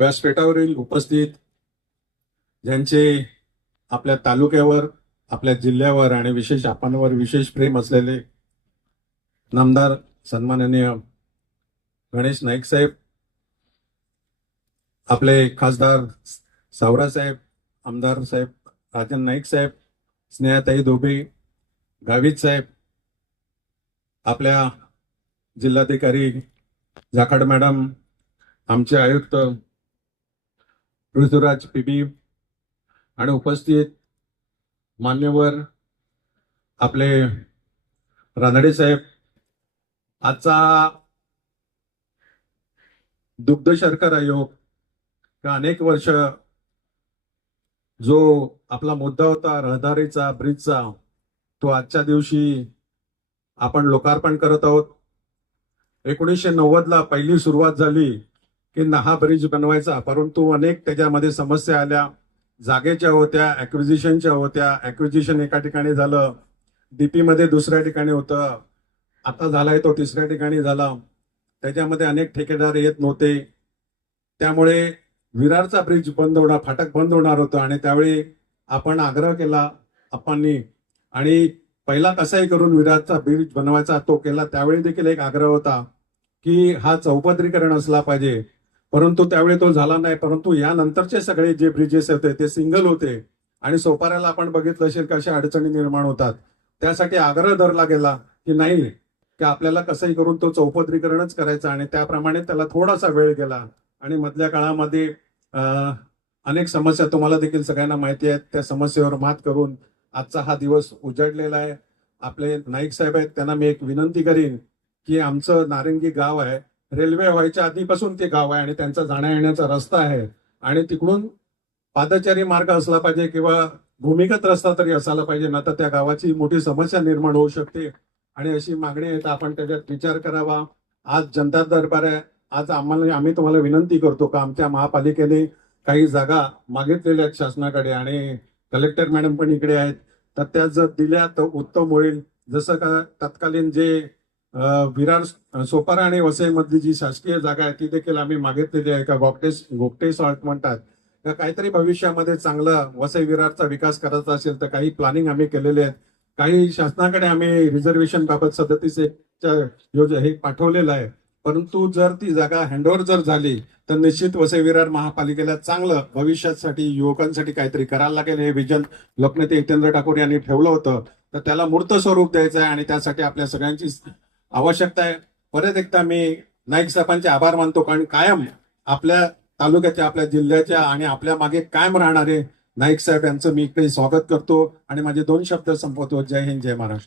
व्यासपीठावरील उपस्थित ज्यांचे आपल्या तालुक्यावर, आपल्या जिल्ह्यावर आणि विशेष आपणवर विशेष प्रेम असलेले नामदार सन्माननीय गणेश नाईक साहेब, आपले खासदार सावरा साहेब, आमदार साहेब राजन नाईक साहेब, स्नेहाताई धोबे, गावित साहेब, आपल्या जिल्हाधिकारी जाखड मॅडम, आमचे आयुक्त ऋतुराज पीबी आणि उपस्थित मान्यवर आपले रानडे साहेब, आजचा दुग्ध शर्करा आयोग अनेक वर्ष जो आपला मुद्दा होता रहदारीचा, ब्रिजचा, तो आजच्या दिवशी आपण लोकार्पण करत आहोत. 1990ला पहिली सुरुवात झाली की हा ब्रिज बनवायचा, परंतु अनेक त्याच्यामध्ये समस्या आल्या. जागेच्या होत्या, ऍक्विजिशनच्या होत्या. ऍक्विजिशन एका ठिकाणी झालं, डीपी मध्ये दुसऱ्या ठिकाणी होतं, आता झालाय तो तिसऱ्या ठिकाणी झाला. त्याच्यामध्ये अनेक ठेकेदार येत नव्हते, त्यामुळे विरारचा ब्रिज बंद होणार, फाटक बंद होणार होतं. आणि त्यावेळी आपण आग्रह केला आपांनी, आणि पहिला कसाही करून विरारचा ब्रिज बनवायचा तो केला. त्यावेळी देखील एक आग्रह होता की हा चौपदरीकरण असला पाहिजे, परंतु त्यावेळी तो झाला नाही. परंतु यानंतरचे सगळे जे ब्रिजेस होते ते सिंगल होते, आणि सोपाऱ्याला आपण बघितलं असेल कशा अडचणी निर्माण होतात. त्यासाठी आग्रह धरला गेला की नाही, की आपल्याला कसंही करून तो चौपदरीकरणच करायचा, आणि त्याप्रमाणे त्याला थोडासा वेळ गेला. आणि मधल्या काळामध्ये अनेक समस्या तुम्हाला देखील सगळ्यांना माहिती आहेत, त्या समस्येवर मात करून आजचा हा दिवस उजाडलेला आहे. आपले नाईक साहेब आहेत, त्यांना मी एक विनंती करीन की आमचं नारंगी गाव आहे, रेल्वे व्हायच्या आधीपासून ते गाव आहे, आणि त्यांचा जाण्या येण्याचा रस्ता आहे, आणि तिकडून पादचारी मार्ग असला पाहिजे किंवा भूमिगत रस्ता तरी असायला पाहिजे, ना तर त्या गावाची मोठी समस्या निर्माण होऊ शकते. आणि अशी मागणी आहे, तर आपण त्याच्यात विचार करावा. आज जनता दरबार आहे, आज आम्ही तुम्हाला विनंती करतो का आमच्या महापालिकेने काही जागा मागितलेल्या आहेत शासनाकडे, आणि कलेक्टर मॅडम पण इकडे आहेत, तर त्या जर दिल्या तर उत्तम होईल. जसं का तत्कालीन जे विरार, सोपारा आणि वसई मधली जी शासकीय जागा आहे ती देखील आम्ही मागितलेली आहे, का गोपटे सॉल्ट म्हणतात, का काहीतरी भविष्यामध्ये चांगलं वसई विरारचा विकास करायचा असेल तर काही प्लॅनिंग आम्ही केलेले आहेत. काही शासनाकडे आम्ही रिझर्वेशन बाबत 37 हे पाठवलेलं आहे. परंतु जर ती जागा हँडओव्हर जर झाली तर निश्चित वसई विरार महापालिकेला चांगलं भविष्यासाठी युवकांसाठी काहीतरी करायला लागेल. हे विजन लोकनेते हितेंद्र ठाकूर यांनी ठेवलं होतं, तर त्याला मूर्त स्वरूप द्यायचं आहे, आणि त्यासाठी आपल्या सगळ्यांची आवश्यकता आहे. परत एकदा मी नाईक साहेबांचे आभार मानतो, कारण कायम आपल्या तालुक्याच्या, आपल्या जिल्ह्याच्या आणि आपल्या मागे कायम राहणारे नाईक साहेब यांचं मी इकडे स्वागत करतो आणि माझे 2 शब्द संपवतो. जय हिंद, जय महाराष्ट्र.